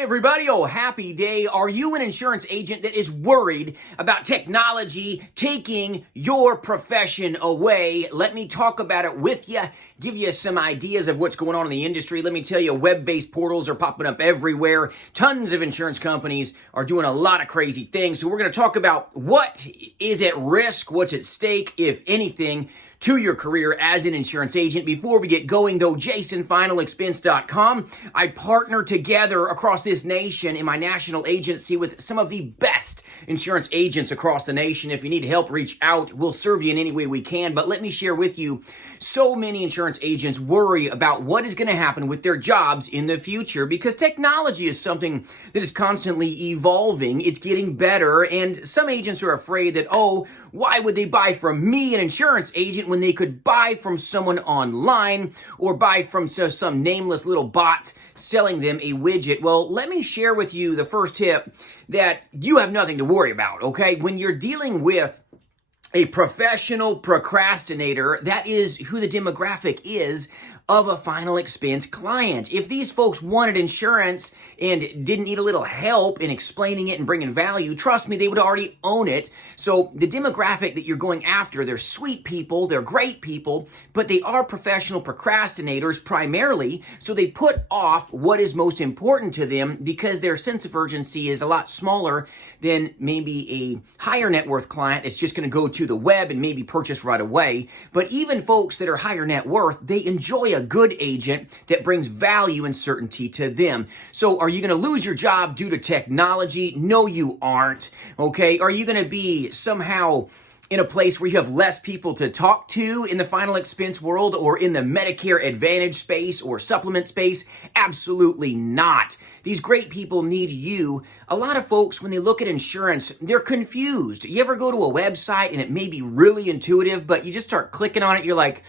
Hi, everybody. Oh, happy day. Are you an insurance agent that is worried about technology taking your profession away? Let me talk about it with you, give you some ideas of what's going on in the industry. Let me tell you, web-based portals are popping up everywhere. Tons of insurance companies are doing a lot of crazy things. So we're going to talk about what is at risk, what's at stake, if anything, to your career as an insurance agent. Before we get going, though, JasonFinalExpense.com. I partner together across this nation in my national agency with some of the best insurance agents across the nation. If you need help, reach out. We'll serve you in any way we can. But let me share with you, so many insurance agents worry about what is going to happen with their jobs in the future because technology is something that is constantly evolving. It's getting better, and some agents are afraid that, oh, why would they buy from me, an insurance agent, when they could buy from someone online or buy from some nameless little bot selling them a widget? Well, let me share with you the first tip that you have nothing to worry about, okay? When you're dealing with a professional procrastinator, that is who the demographic is of a final expense client. If these folks wanted insurance and didn't need a little help in explaining it and bringing value, trust me, they would already own it. So the demographic that you're going after, they're sweet people, they're great people, but they are professional procrastinators primarily, so they put off what is most important to them because their sense of urgency is a lot smaller than maybe a higher net worth client that's just going to go to the web and maybe purchase right away. But even folks that are higher net worth, they enjoy a good agent that brings value and certainty to them. So are you going to lose your job due to technology? No, you aren't. Okay. Are you going to be somehow in a place where you have less people to talk to in the final expense world or in the Medicare Advantage space or supplement space? Absolutely not. These great people need you. A lot of folks, when they look at insurance, they're confused. You ever go to a website and it may be really intuitive, but you just start clicking on it, you're like,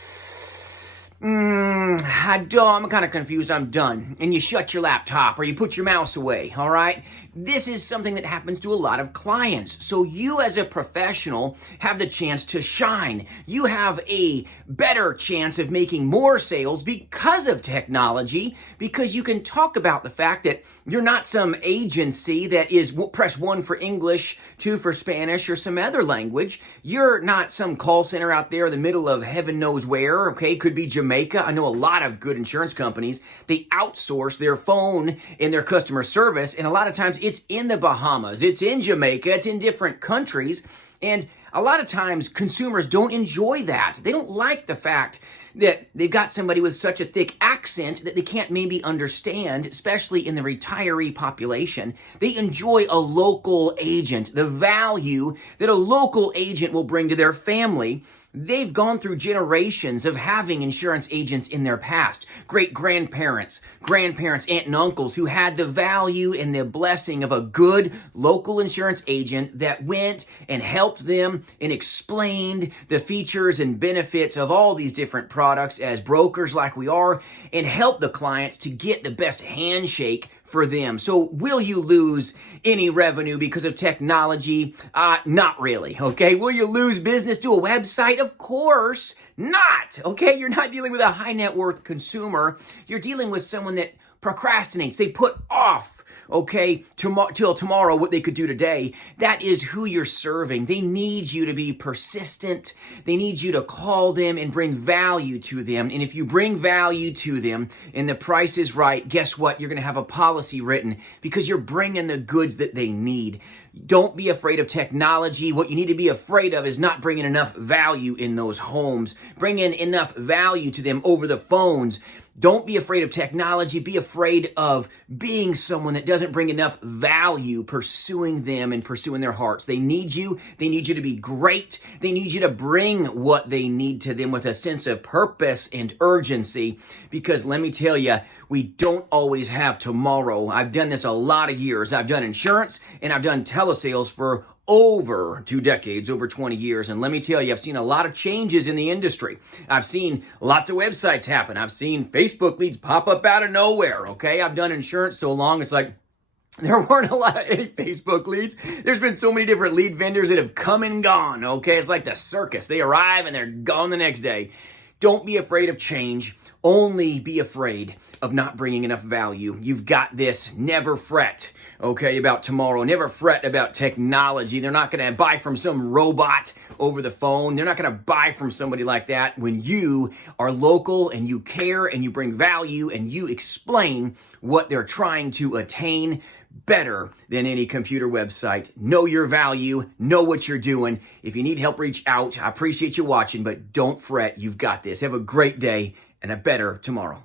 I'm kind of confused, I'm done. And you shut your laptop or you put your mouse away, all right? This is something that happens to a lot of clients. So you as a professional have the chance to shine. You have a better chance of making more sales because of technology, because you can talk about the fact that you're not some agency that is press 1 for English, 2 for Spanish, or some other language. You're not some call center out there in the middle of heaven knows where, okay? Could be Jamaica. I know a lot of good insurance companies, they outsource their phone and their customer service, and a lot of times it's in the Bahamas, it's in Jamaica, it's in different countries, and a lot of times consumers don't enjoy that. They don't like the fact that they've got somebody with such a thick accent that they can't maybe understand, especially in the retiree population. They enjoy a local agent, the value that a local agent will bring to their family. They've gone through generations of having insurance agents in their past. Great-grandparents, grandparents, aunt and uncles who had the value and the blessing of a good local insurance agent that went and helped them and explained the features and benefits of all these different products as brokers like we are, and helped the clients to get the best handshake for them. So will you lose any revenue because of technology? Not really, okay? Will you lose business to a website? Of course not, okay? You're not dealing with a high net worth consumer. You're dealing with someone that procrastinates. They put off, okay, till tomorrow what they could do today. That is who you're serving. They need you to be persistent. They need you to call them and bring value to them. And if you bring value to them and the price is right, guess what? You're going to have a policy written because you're bringing the goods that they need. Don't be afraid of technology. What you need to be afraid of is not bringing enough value in those homes. Bring in enough value to them over the phones. Don't be afraid of technology. Be afraid of being someone that doesn't bring enough value, pursuing them and pursuing their hearts. They need you. They need you to be great. They need you to bring what they need to them with a sense of purpose and urgency. Because let me tell you, we don't always have tomorrow. I've done this a lot of years. I've done insurance and I've done telesales for over 2 decades, over 20 years. And let me tell you, I've seen a lot of changes in the industry. I've seen lots of websites happen. I've seen Facebook leads pop up out of nowhere, okay? I've done insurance so long, it's like there weren't a lot of any Facebook leads. There's been so many different lead vendors that have come and gone, okay? It's like the circus. They arrive and they're gone the next day. Don't be afraid of change. Only be afraid of not bringing enough value. You've got this. Never fret, okay, about tomorrow. Never fret about technology. They're not going to buy from some robot over the phone. They're not going to buy from somebody like that. When you are local and you care and you bring value and you explain what they're trying to attain, better than any computer website. Know your value. Know what you're doing. If you need help, reach out. I appreciate you watching, but don't fret. You've got this. Have a great day and a better tomorrow.